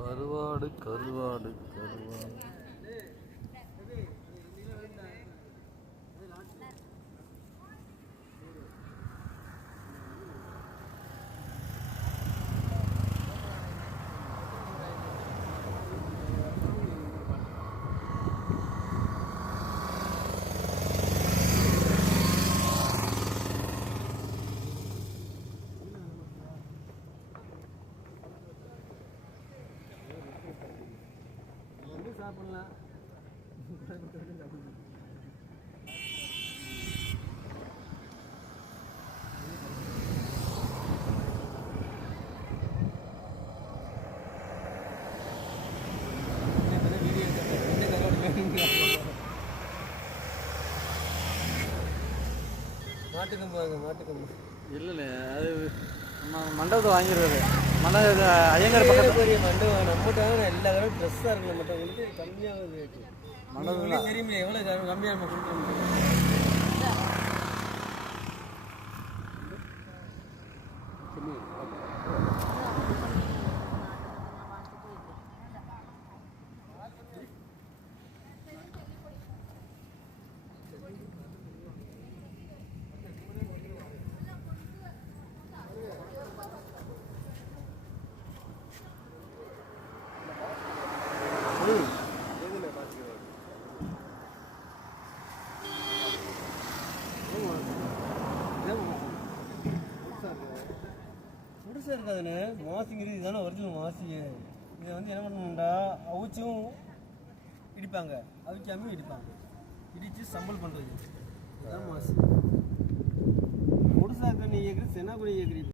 கருவாடு கருவாடு கருவாடு. வந்து சாப்பிடலாம் மாட்டுக்கம்பு வாங்க மாட்டுக்கம்பு இல்லைண்ணே அது நம்ம மண்டபத்தை வாங்கிடுவாரு. மண்டபத்தை ஐயங்கார் பக்கத்தில். பெரிய மண்டபம் நம்மகிட்ட எல்லா தடவை ட்ரெஸ்ஸாக இருக்கு நம்மகிட்ட உங்களுக்கு கம்மியாக உங்களுக்கு தெரியுமே எவ்வளோ கம்மியாக நம்ம கொடுக்குறோம் புதுசாக இருக்காதுண்ணே. மாசுங்கிறது இதுதானே ஒரிஜினல் மாசு இதை வந்து என்ன பண்ணணும்டா? அவிச்சும் இடிப்பாங்க. அவிக்காமையும் இடிப்பாங்க. இடித்து சம்பல் பண்ணுறது இதுதான் மாசி. புதுசாக இருக்க நீ கேட்குறது சென்னாக்குடி கேட்குறீங்க